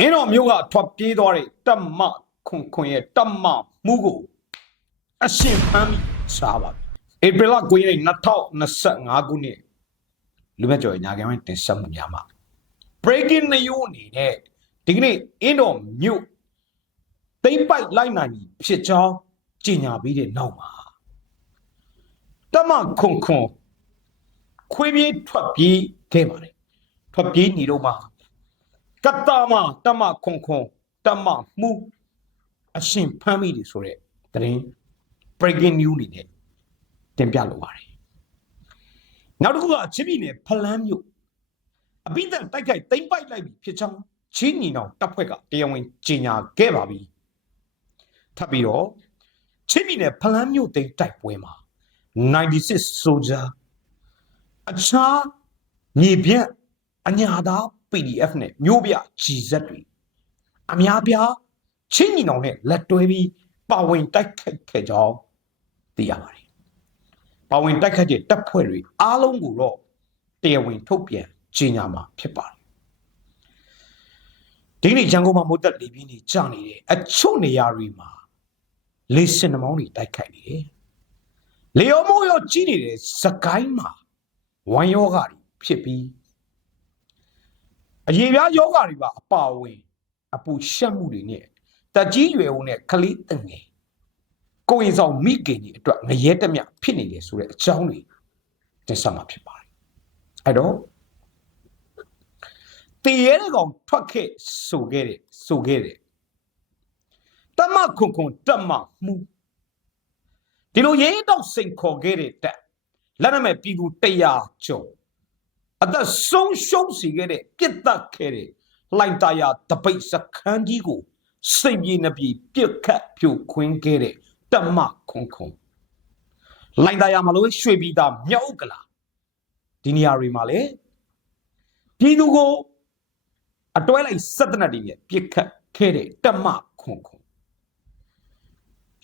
အင်းတော်မျိုးကထွက်ပြေးသွားတဲ့တက်မခွန်ခွန်ရဲ့တက်မမှုကိုအရှင်ဖမ်းပြီးစားပါပြီဧပြီလ9ရက်2025ခုနှစ်လူမဲ့ကျော်ညာခံဝင်တင်ဆက်မှုများမှာ breaking news အနေနဲ့ဒီကနေ့အင်းတော်မြို့သိမ့်ပိုက်လိုက်နိုင်ပြီဖြစ်ကြောင်းကြေညာပြီးတဲ့နောက်မှာတက်မခွန်ခွန်ခွေးပြေးထွက်ပြေးခဲ့ပါတယ်ထွက်ပြေးနေတော့မှာ ကတ္တာမတမခွန်ခွန်တမမှုအရှင်ဖမ်းမိတယ်ဆိုတဲ့သတင်း breaking news နေနဲ့တင်ပြလိုပါတယ်နောက်တစ်ခုကချစ်ပြည်နယ်ဖလန်းမြို့အပိသက်တိုက်ခိုက်တိမ့်ပိုက်လိုက်ပြီဖြစ်ချောင်းချင်းညီနောင်တပ်ဖွဲ့ကတရားဝင်ကြီးညာခဲ့ပါပြီထပ်ပြီးတော့ချစ်ပြည်နယ်ဖလန်းမြို့သိမ်းတိုက်ပွဲမှာ96 soldier အခြားမြေပြန့်အညာသား PDF နဲ့မျိုးပြ GZ တွေအများပြားချင်းညီနောင်နဲ့လက်တွဲပြီးပါဝင်တိုက်ခိုက်ခဲ့ကြောင်းသိရပါတယ်။ပါဝင်တိုက်ခိုက်တဲ့တပ်ဖွဲ့တွေအားလုံးကိုတော့တရားဝင်ထုတ်ပြန်ကြေညာမှာဖြစ်ပါတယ်။ဒီနေ့ရန်ကုန်မှာမိုးသက်လေပြင်းတွေကျနေတယ်အချို့နေရာတွေမှာလေစင်နှမောင်းတွေတိုက်ခိုက်နေတယ်။လေယောမိုးရောကြီးနေတဲ့စကိုင်းမှာဝမ်ယောဂါတွေဖြစ်ပြီး အရေပြားယောဂါတွေပါအပါအဝင်အပူရှက်မှုတွေနဲ့တက်ကြီးရွယ်ဦးနဲ့ကလေးတငယ်ကိုယ်ရင်ဆောင်မိခင်ကြီးအတွက်ငရဲတမျှဖြစ်နေတယ်ဆိုတဲ့အကြောင်းတွေတင်ဆက်မှာဖြစ်ပါတယ်အဲ့တော့တည်ရဲတဲ့ကောင်ထွက်ခဲ့ဆိုခဲ့တယ်ဆိုခဲ့တယ်တမခွန်ခွန်တမမှုဒီလိုရေးတော့စိန်ခေါ်ခဲ့တဲ့တက်လက်နက်မဲ့ပြည်သူ100ကျော် အသက်ဆုံးရှုံးစီခဲ့တဲ့ပြစ်တက်ခဲ့တဲ့လှိုင်တာယာတပိတ်စခန်းကြီးကိုစိတ်ပြေနှပြေပြစ်ခတ်ဖြိုခွင်းခဲ့တဲ့တမခွန်ခွန်လှိုင်တာယာမှာလို့ရွှေပြည်သားမြောက်ဥက္ကလာဒီနေရာတွေမှာလေပြည်သူကိုအတွဲလိုက်စက်တနတ်တွေနဲ့ပြစ်ခတ်ခဲ့တဲ့တမခွန်ခွန်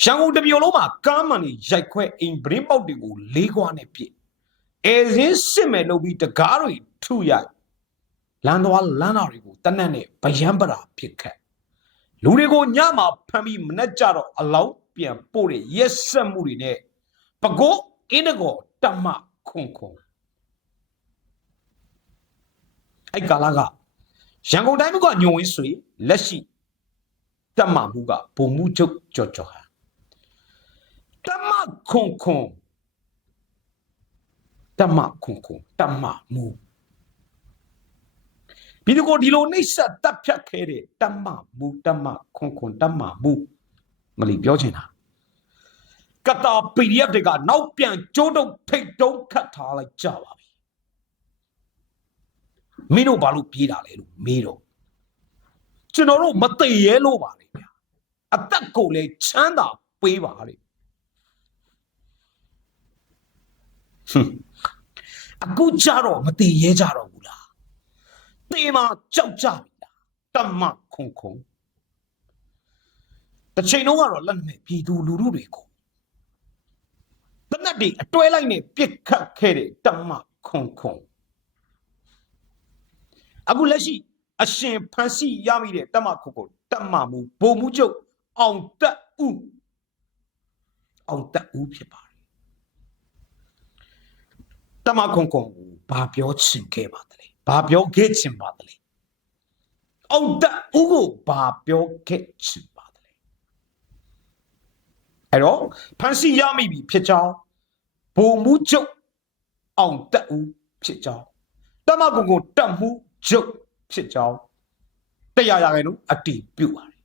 ရှန်ကုန်တစ်မျိုးလုံးမှာကားမှန်တွေရိုက်ခွဲအိမ်ဗရင်ပေါက်တွေကိုလေးခွာနဲ့ပြစ် အဲစင်းစစ်မယ်လို့ပြီးတကားတွေထုရိုက်လမ်းသွားလမ်းတော်တွေကိုတနက်နဲ့ဗယံပရာဖြစ်ခတ်လူတွေကိုညမှာဖမ်းပြီးမနှက်ကြတော့အလောင်းပြန်ပို့တဲ့ရက်ဆက်မှုတွေနဲ့ပကိုးအင်းတကောတမခွန်ခွန်အဲ့ကာလာကရန်ကုန်တိုင်းကညုံဝင်းဆွေလက်ရှိတမမှုကဘုံမှုချုပ်ကြော်ကြော်ဟာတမခွန်ခွန် တမခွန်ခွန်တမမူပြီးတော့ဒီလိုနှိပ်စက်တပ်ဖြတ်ခဲ့တဲ့တမမူတမခွန်ခွန်တမမူမလီပြောချင်တာကတာ PDF တွေကနောက်ပြန်ကျိုးတုံထိတ်တုံးခတ်ထားလိုက်ကြပါပြီမင်းတို့ဘာလို့ပြေးတာလဲလို့မေးတော့ကျွန်တော်တို့မသိရဲလို့ပါလေဗျာအသက်ကိုလည်းချမ်းသာပေးပါလေဟွန်း အခုကြတော့မတည်ရဲကြတော့ဘူးလားတေးမှာကြောက်ကြပြီလားတမခုံခုံတစ်ချိန်လုံးကတော့လက်နက်မဲ့ပြည်သူလူထုတွေကိုတနက်တွေအတွဲလိုက်နဲ့ပြစ်ခတ်ခဲ့တဲ့တမခုံခုံအခုလက်ရှိအရှင်ဖန်စီရမိတဲ့တမခုံခုံတမမူဘုံမှုချုပ်အောင်တက်ဦးအောင်တက်ဦးဖြစ်ပါတယ် တမခွန်ခွန်ကိုဘာပြောချင်ခဲ့ပါသလဲဘာပြောခဲ့ချင်ပါသလဲအောင်တဦးကိုဘာပြောခဲ့ချင်ပါသလဲအဲ့တော့ဖန်စီရမိပြီဖြစ်ကြောင်းဘုံမှုချုပ်အောင်တဦးဖြစ်ကြောင်းတမခွန်ကိုတတ်မှုချုပ်ဖြစ်ကြောင်းတရားရခဲ့လို့အတီးပြုတ်ပါတယ်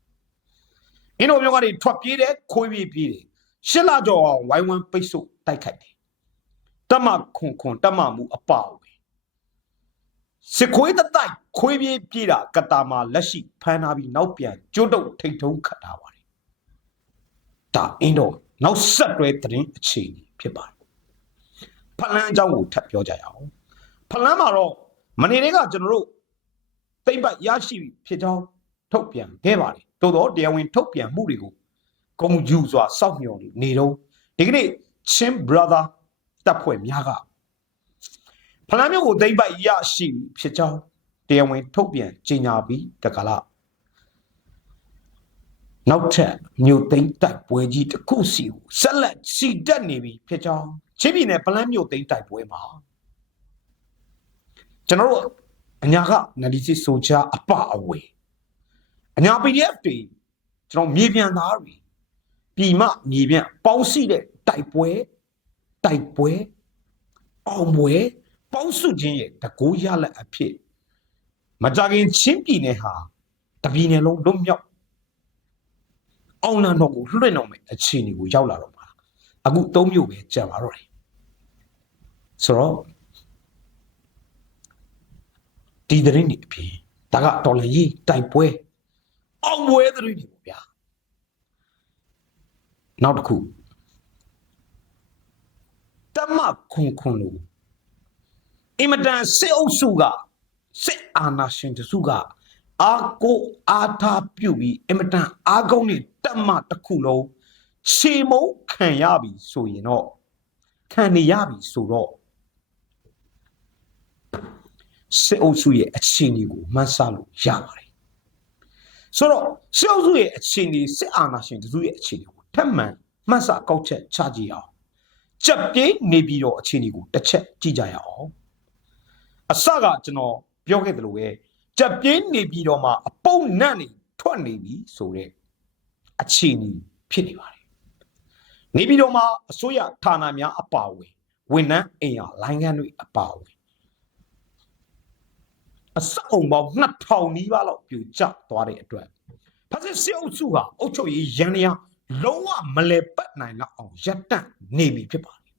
အင်းတို့မျိုးကနေထွက်ပြေးတယ်ခွေးပြေးပြေးတယ်ရှစ်လကျော်အောင်ဝိုင်းဝန်းပိတ်ဆို့တိုက်ခိုက်တယ် တမခွန်ခွန်တမမှုအပါဝင်စစ်ခွေးတတိုက်ခွေးပြေးပြေးတာကတာမှာလက်ရှိဖမ်းထားပြီးနောက်ပြန်ကျွတ်တုတ်ထိတ်ထုံးခတ်ထားပါတယ်ဒါအင်းတော့နောက်ဆက်တွဲသတင်းအခြေအနေဖြစ်ပါတယ်ဖလန်းအကြောင်းကိုထပ်ပြောကြရအောင်ဖလန်းမှာတော့မနေ့ကကျွန်တော်တို့တိမ့်ပတ်ရရှိပြီဖြစ်ကြောင်းထုတ်ပြန်ခဲ့ပါတယ်သို့တော့တရားဝင်ထုတ်ပြန်မှုတွေကိုဂုံယူစွာစောင့်မျှော်နေတော့ဒီကနေ့ချင်း brother တပ်ဖွဲ့များကဖလန်းမျိုးကိုသိမ့်ပိုက်ရရှိပြီဖြစ်ကြောင်းတရားဝင်ထုတ်ပြန်ကြေညာပြီးတကလာနောက်ထပ်မြို့သိမ်းတိုက်ပွဲကြီးတစ်ခုစီကိုဆက်လက်စီတက်နေပြီဖြစ်ကြောင်းချင်းပြည်နယ်ပလန်းမြို့သိမ်းတိုက်ပွဲမှာကျွန်တော်တို့အညာကနယ်ဒီစစ်ဆိုချာအပအဝေအညာ PDF တွေကျွန်တော်မြေပြန်သားတွေပြည်မမြေပြန်ပေါင်းစီတဲ့တိုက်ပွဲ တိုက်ပွဲအောင်ပွဲပေါင်းစုခြင်းရဲ့တကိုးရလက်အဖြစ်မကြခင်ချင်းပြည်နယ်ဟာတပြည်နယ်လုံးလွတ်မြောက်အောင်လန်တော်ကိုလွှင့်တော့မယ်အခြေအနေကိုရောက်လာတော့မှာအခုသုံးမျိုးပဲကြာပါတော့တယ်ဆိုတော့ဒီသတင်းတွေအပြင်ဒါကတော်လန်ကြီးတိုက်ပွဲအောင်ပွဲသတင်းတွေပေါ့ဗျာနောက်တစ်ခုတ မခွန်ခွန်လို့အင်မတန်စစ်အုပ်စုကစစ်အာဏာရှင်တစုကအာကိုအာထာပြုတ်ပြီးအင်မတန်အာကုန်းနဲ့တမတစ်ခုလုံးခြေမုံခံရပြီဆိုရင်တော့ခံနေရပြီဆိုတော့စစ်အုပ်စုရဲ့အခြေအနေကိုမှန်းဆလို့ရပါတယ်ဆိုတော့စစ်အုပ်စုရဲ့အခြေအနေစစ်အာဏာရှင်တစုရဲ့အခြေအနေကိုထပ်မံမှတ်စကောက်ချက်ချကြည့်အောင် ကြက်ပြင်းနေပြီးတော့အခြေအနေကိုတစ်ချက်ကြည့်ကြရအောင်အစကကျွန်တော်ပြောခဲ့သလိုပဲကြက်ပြင်းနေပြီးတော့မှအပုံနတ်နေထွက်နေပြီဆိုတဲ့အခြေအနေဖြစ်နေပါတယ်နေပြီးတော့မှအစိုးရဌာနများအပါအဝင်ဝန်ထမ်းအိမ်ယာလိုင်းခန်းတွေအပါအဝင်အစအုံပေါင်း2000နီးပါးလောက်ပြိုကျသွားတဲ့အတွက်ဖက်စစ်စစ်အုပ်စုဟာအုပ်ချုပ်ရေးရန်ရ လုံးဝမလဲပတ်နိုင်တော့အောင်ရပ်တန့်နေပြီဖြစ်ပါတယ်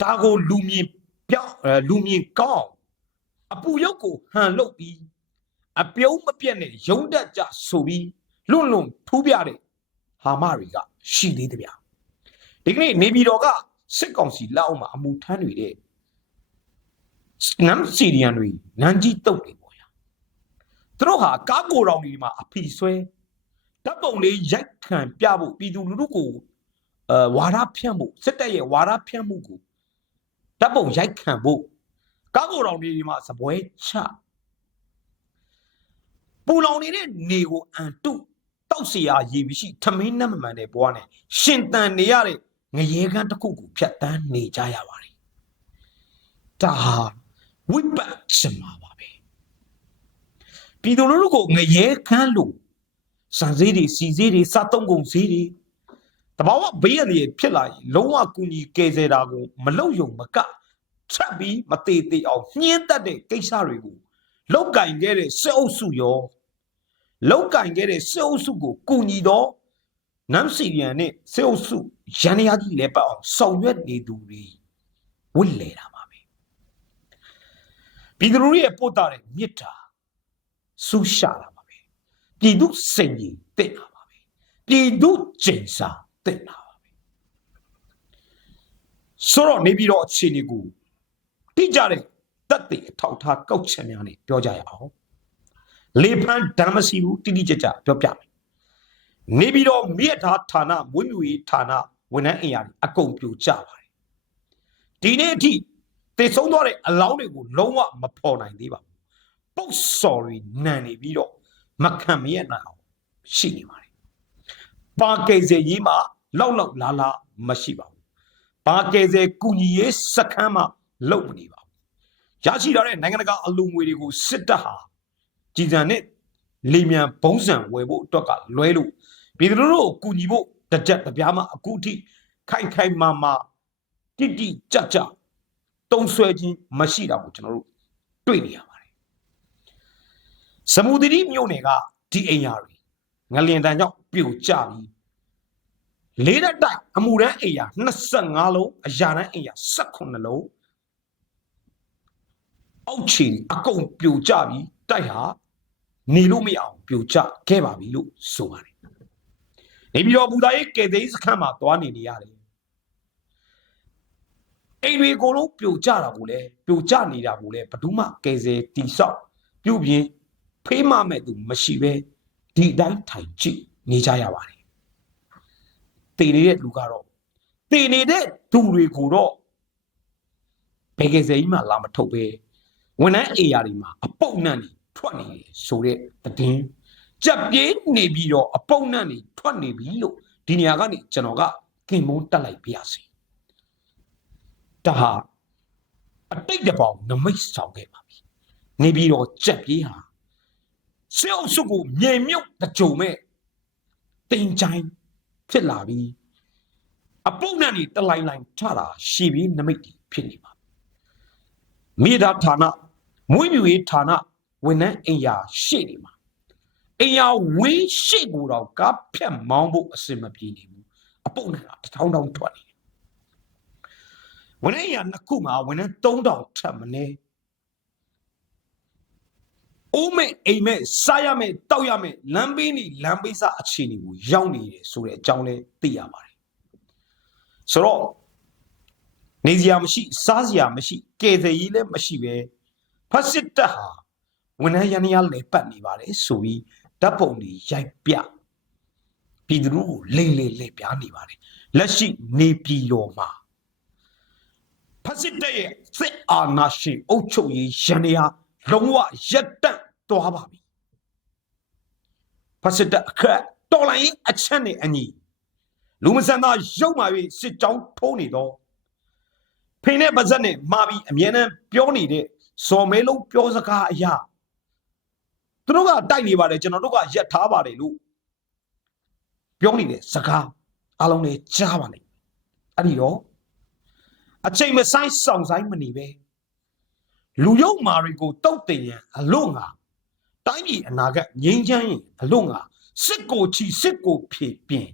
ဒါကိုလူမြင်ပြောင်းအဲလူမြင်ကောင်းအပူရုပ်ကိုဟန်လုတ်ပြီးအပြုံးမပြတ်နဲ့ရုံးတက်ကြဆိုပြီးလွန့်လွန့်ထူးပြတဲ့ဟာမတွေကရှိသေးတယ်ဗျဒီကနေ့နေပြည်တော်ကစစ်ကောင်စီလက်အောက်မှာအမှုထမ်းနေတဲ့နမ်စီရီယန်တွေနန်ကြီးတုတ်တွေပေါ့ဗျာသူတို့ဟာကားကိုယ်တော်တွေမှာအဖီဆွဲ ဓာတ်ပုံလေးရိုက်ခံပြဖို့ပြည်သူလူထုကိုအဲဝါဒဖြန့်ဖို့စစ်တပ်ရဲ့ဝါဒဖြန့်မှုကိုဓာတ်ပုံရိုက်ခံဖို့ကားကိုယ်တော်တွေမှာစပွဲချပူလောင်နေတဲ့နေကိုအန်တုတောက်เสียရည်ပြီးထမင်းနဲ့မမှန်တဲ့ဘဝနဲ့ရှင်တန်နေရတဲ့ငရေကန်းတစ်ခုကိုဖြတ်တန်းနေကြရပါတယ်ဒါဟာဝိပတ်စမှာပါပဲပြည်သူလူထုကိုငရေကန်းလို့ စံစည်းတွေစီစည်းတွေစားသုံးကုန်စည်းတွေတဘာဝဘေးရည်ဖြစ်လာရင်လုံးဝကူညီကယ်ဆယ်တာကိုမလုပ်ယုံမကချက်ပြီးမသေးသေးအောင်ညှင်းတတ်တဲ့ကိစ္စတွေကိုလောက်ကင်ခဲ့တဲ့စစ်အုပ်စုရောလောက်ကင်ခဲ့တဲ့စစ်အုပ်စုကိုကူညီတော့နမ်စီရီယန်နဲ့စစ်အုပ်စုရန်ရကြီးလည်းပတ်အောင်ဆောင်ရွက်နေသူတွေဝစ်လေတာပါပဲပြည်သူလူထုရဲ့ပို့တာတဲ့မြစ်တာဆူရှာတာ ပါပဲပြည်သူစိန်ကြီးတက်တာပါပဲပြည်သူကျင်စာတက်တာပါပဲဆိုတော့နေပြီးတော့အခြေအနေကိုတိကျတဲ့တက်တဲ့အထောက်ထားကောက်ချက်များနဲ့ပြောကြရအောင်လေဖန်းဓမ္မစီဘူးတိတိကျကျပြောပြမယ်နေပြီးတော့မြစ်ထားဌာနမွေးမြူရေးဌာနဝန်ထမ်းအင်အားအကုန်ပြိုကျပါတယ်ဒီနေ့အထိတည်ဆုံးသွားတဲ့အလောင်းတွေကိုလုံးဝမဖော်နိုင်သေးပါဘူးပုတ်စော်တွေနန်နေပြီးတော့ မခံမရနိုင်အောင်ရှိနေပါတယ်ပါကေစေရေးမှာလောက်လောက်လာလာမရှိပါဘူးပါကေစေကုညီရေးစခန်းမှာလုံမနေပါဘူးရရှိလာတဲ့နိုင်ငံတကာအလူငွေတွေကိုစစ်တပ်ဟာကြည်စံနဲ့လေမြန်ဘုံစံဝယ်ဖို့အတွက်ကလွဲလို့ပြည်သူတို့ကိုကူညီဖို့တကြက်တပြားမှအခုထိခိုင်ခိုင်မာမာတိတိကြကြတုံးဆွဲခြင်းမရှိတာကိုကျွန်တော်တို့တွေ့နေရပါတယ် စမူဒီမြို့နယ်ကဒီအိမ်ယာတွေငလျင်တန်ကြောင့်ပြိုကျပြီးလေးရက်တိုက်အမှုရန်အိမ်ယာ25လုံးအရာရန်အိမ်ယာ18လုံးအောက်ခြေအကုန်ပြိုကျပြီးတိုက်ဟာနေလို့မရအောင်ပြိုကျခဲ့ပါပြီလို့ဆိုပါတယ်နေပြီးတော့ဘူသားရေးကယ်သိန်းစခန်းမှာသွားနေနေရတယ်အိမ်တွေကိုလုံးပြိုကျတာကိုလည်းပြိုကျနေတာကိုလည်းဘယ်သူမှကယ်ဆယ်တိဆောက်ပြုတ်ပြင်း ဖေးမမဲ့သူမရှိပဲဒီအတိုင်းထိုင်ကြည့်နေကြရပါတယ်တည်နေတဲ့လူကတော့တည်နေတဲ့သူတွေကိုတော့ဘယ်ကယ်ဆယ်ကြီးမှလာမထုတ်ပဲဝန်ထမ်းအေယာတွေမှာအပုတ်နံ့နေထွက်နေတယ်ဆိုတဲ့တည်င်းကြက်ပြေးနေပြီးတော့အပုံနဲ့နေထွက်နေပြီလို့ဒီနေရာကနေကျွန်တော်ကခင်မုန်းတက်လိုက်ပြရစီဒါဟာအတိတ်တပေါင်းနမိတ်ဆောင်ခဲ့ပါပြီနေပြီးတော့ကြက်ပြေးဟာ စေအုပ်စုကိုမြေမြုပ်တကြုံမဲ့တင်ချိုင်းဖြစ်လာပြီးအပုံနဲ့နေတလိုင်းလိုင်းထတာရှည်ပြီးနမိတ်တီဖြစ်နေပါမိသားဌာနမွေးမြူရေးဌာနဝန်ထမ်းအိမ်ယာရှေ့နေမှာအိမ်ယာဝင်းရှေ့ကိုတော့ကားဖြတ်မောင်းဖို့အစင်မပြေနေဘူးအပုတ်နဲ့တထောင်းထောင်းထွက်နေတယ်ဝန်ထမ်းအိမ်ယာနှစ်ခုမှာဝန်ထမ်း3000ထပ်မနေ အိုးမဲ့အိမ်မဲ့စားရမဲ့တောက်ရမဲ့လမ်းဘေးနေလမ်းဘေးစားအခြေအနေကိုရောက်နေတယ်ဆိုတဲ့အကြောင်းလဲသိရပါတယ်ဆိုတော့နေစရာမရှိစားစရာမရှိကယ်ဆယ်ရေးလည်းမရှိပဲဖတ်စစ်တပ်ဟာဝန်ထမ်းရန်ရလဲပတ်နေပါတယ်ဆိုပြီးဓာတ်ပုံတွေရိုက်ပြပြည်သူတို့ကိုလိမ့်လေလဲပြားနေပါတယ်လက်ရှိနေပြည်တော်မှာဖတ်စစ်တပ်ရဲ့စစ်အာဏာရှင်အုပ်ချုပ်ရေးရန်ရလုံးဝရက်တန့် သွားပါပြီဖတ်စစ်တပ်အခက်တော်လိုင်းအချက်နဲ့အညီလူမဆန်သားရုပ်မာ၍စစ်ကြောင်းထိုးနေတော့ဖိနဲ့ပါဇက်နဲ့မာပြီးအမြဲတမ်းပြောနေတဲ့ဇော်မဲလုံးပြောစကားအရာသူတို့ကတိုက်နေပါတယ်ကျွန်တော်တို့ကရက်ထားပါတယ်လို့ပြောနေတဲ့စကားအားလုံးလည်းကြားပါလိမ့်အဲ့ဒီတော့အချိန်မဆိုင်ဆောင်ဆိုင်မနေပဲလူယုံမာတွေကိုတုတ်တင်ရန်အလို့ငါ တိုင်းပြည်အနာဂတ်ငြိမ်းချမ်းရင်အလို့ငါစစ်ကိုချီစစ်ကိုဖြေပြင်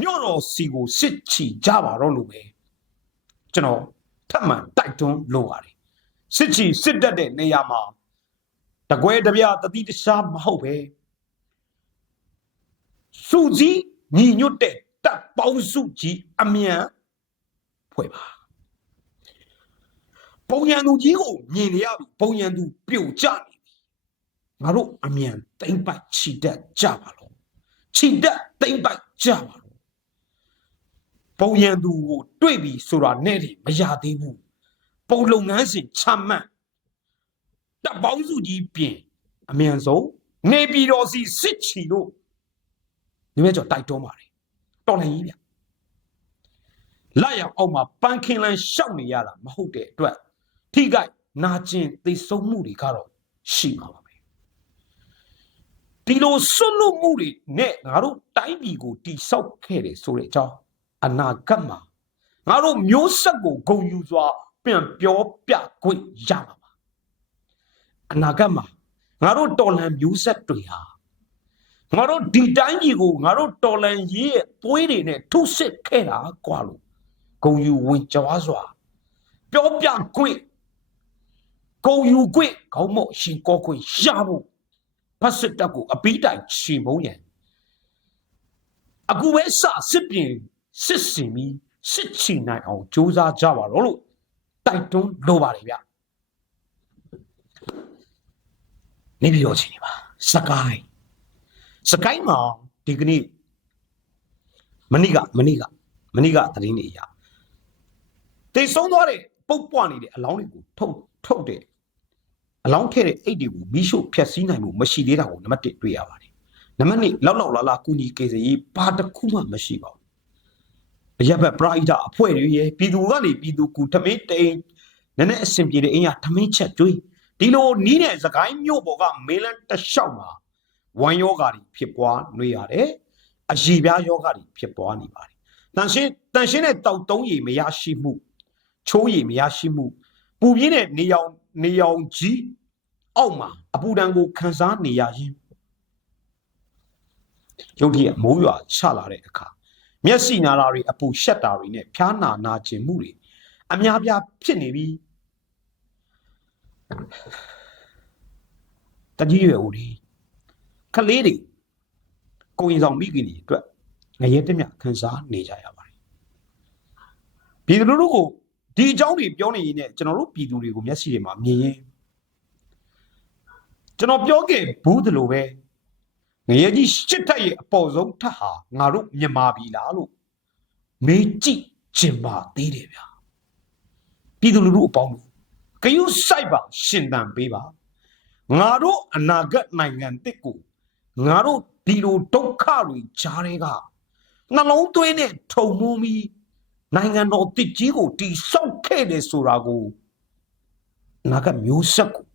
မြို့တော်စီကိုစစ်ချီကြပါတော့လို့ပဲကျွန်တော်ထပ်မံတိုက်တွန်းလိုပါတယ်စစ်ချီစစ်တက်တဲ့နေရာမှာတကွဲတပြားတတိတခြားမဟုတ်ပဲစုစည်းညီညွတ်တဲ့တပ်ပေါင်းစုကြီးအမြန်ဖွဲ့ပါပုံရန်သူကြီးကိုမြင်နေရပြီပုံရန်သူပြုတ်ကျနေပြီ ငါတို့အမြန်တိမ့်ပိုက်ခြိတက်ကြပါလို့ခြိတက်တိမ့်ပိုက်ကြပါလို့ပုံရန်သူကိုတွေ့ပြီဆိုတာနဲ့တည်းမရသေးဘူးပုံလုပ်ငန်းစဉ်ချမှတ်တပ်ပေါင်းစုကြီးပြင်အမြန်ဆုံးနေပြည်တော်စီစစ်ချီလို့ဒီမဲ့ကျော်တိုက်တွန်းပါတယ်တော်နိုင်ကြီးဗျလာရောက်အောက်မှာပန်းခင်းလန်းရှောက်နေရတာမဟုတ်တဲ့အတွက်ထိခိုက်နာကျင်သိဆုံးမှုတွေကတော့ရှိမှာပါပဲ ဒီလိုဆွတ်လွတ်မှုတွေနဲ့ငါတို့တိုင်းပြည်ကိုတိဆောက်ခဲ့တယ်ဆိုတဲ့အကြောင်းအနာဂတ်မှာငါတို့မျိုးဆက်ကိုဂုံယူစွာပြန်ပြောပြခွင့်ရမှာပါအနာဂတ်မှာငါတို့တော်လန်မျိုးဆက်တွေဟာငါတို့ဒီတိုင်းကြီးကိုငါတို့တော်လန်ရေးရဲ့သွေးတွေနဲ့ထုစစ်ခဲ့တာကွာလို့ဂုံယူဝင်ကြွားစွာပြောပြခွင့်ဂုံယူခွင့်ခေါင်းမော့ရှင်ကောခွင့်ရဖို့ ဖတ်စစ်တပ်ကိုအပိတိုင်ချီမုံရန်အခုပဲစစစ်ပြင်စစ်စင်ပြီးစစ်ချီနိုင်အောင်စ조사ကြပါတော့လို့တိုက်တွန်းလိုပါတယ်ဗျနေပြီးတော့ချင်းနေပါစကိုင်းစကိုင်းမှာဒီကနေ့မနေ့ကမနေ့ကမနေ့ကသတင်းတွေအရတိတ်ဆုံးသွားတဲ့ပုတ်ပွားနေတဲ့အလောင်းတွေကိုထုတ်ထုတ်တဲ့ အလောင်းထဲတဲ့အိတ်တွေကိုမီးရှို့ဖျက်ဆီးနိုင်မှုမရှိသေးတာကိုနံပါတ်1တွေ့ရပါတယ်နံပါတ်2လောက်လောက်လာလာကုညီကေစရေးဘာတစ်ခုမှမရှိပါဘူးအရက်ဘက်ပရာဟိတအဖွဲ့တွေရဲ့ပြည်သူကနေပြည်သူကူထမင်းတိန်နည်းနည်းအဆင်ပြေတဲ့အင်ရထမင်းချက်ကျွေးဒီလိုနီးတဲ့စကိုင်းမြို့ပေါ်ကမေလန်တလျှောက်မှာဝမ်းယောဂါတွေဖြစ်ပွားနေရတယ်အရည်ပြားယောဂါတွေဖြစ်ပွားနေပါတယ်တန်ရှင်းတန်ရှင်းတဲ့တောက်တုံးရည်မရရှိမှုချိုးရည်မရရှိမှုပူပြင်းတဲ့နေရောင် နေရောင်ကြီးအောက်မှာအပူဒဏ်ကိုခံစားနေရရင်ရုတ်တရက်မိုးရွာချလာတဲ့အခါမျက်စိနာတာတွေအပူရှက်တာတွေနဲ့ဖျားနာနာကျင်မှုတွေအများပြားဖြစ်နေပြီတကြီးရွယ်ဦးဒီကလေးတွေကိုရင်ဆောင်မိခင်တွေအတွက်ငရဲတမျှခံစားနေကြရပါတယ်ပြည်သူတို့ကို ဒီအကြောင်းတွေပြောနေရင်လည်းကျွန်တော်တို့ပြည်သူတွေကိုမျက်စိတွေမှာမြင်ရင်ကျွန်တော်ပြောခဲ့ဘူးသလိုပဲငရဲကြီးရှစ်ထက်ရဲ့အပေါ်ဆုံးထက်ဟာငါတို့မြန်မာပြည်လားလို့မေးကြည့်ချင်ပါသေးတယ်ဗျာပြည်သူလူထုအပေါင်းတို့ဂယုစိုက်ပါရှင်တန်ပေးပါငါတို့အနာဂတ်နိုင်ငံတစ်ကိုငါတို့ဒီလိုဒုက္ခတွေကြားတွေကနှလုံးသွင်းနဲ့ထုံမိုးပြီး နိုင်ငံတော်တစ်ကြီးကိုတိဆောက်ခဲ့တယ်ဆိုတာကိုနာကမျိုးဆက်ကို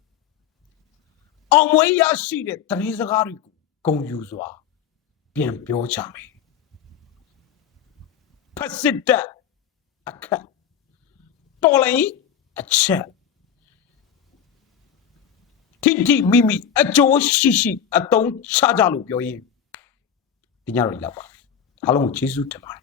အောင်မွေးရရှိတဲ့တရင်စကားတွေကိုဂုံယူစွာ ပြန်ပြောကြမယ်ဖက်စစ်တပ်အခက်တော်လိုင်းအချက်တိတိမိမိအကျိုးရှိရှိအတုံးချကြလို့ပြောရင်ဒီညတော့ဒီလောက်ပါအားလုံးကိုကျေးဇူးတင်ပါတယ်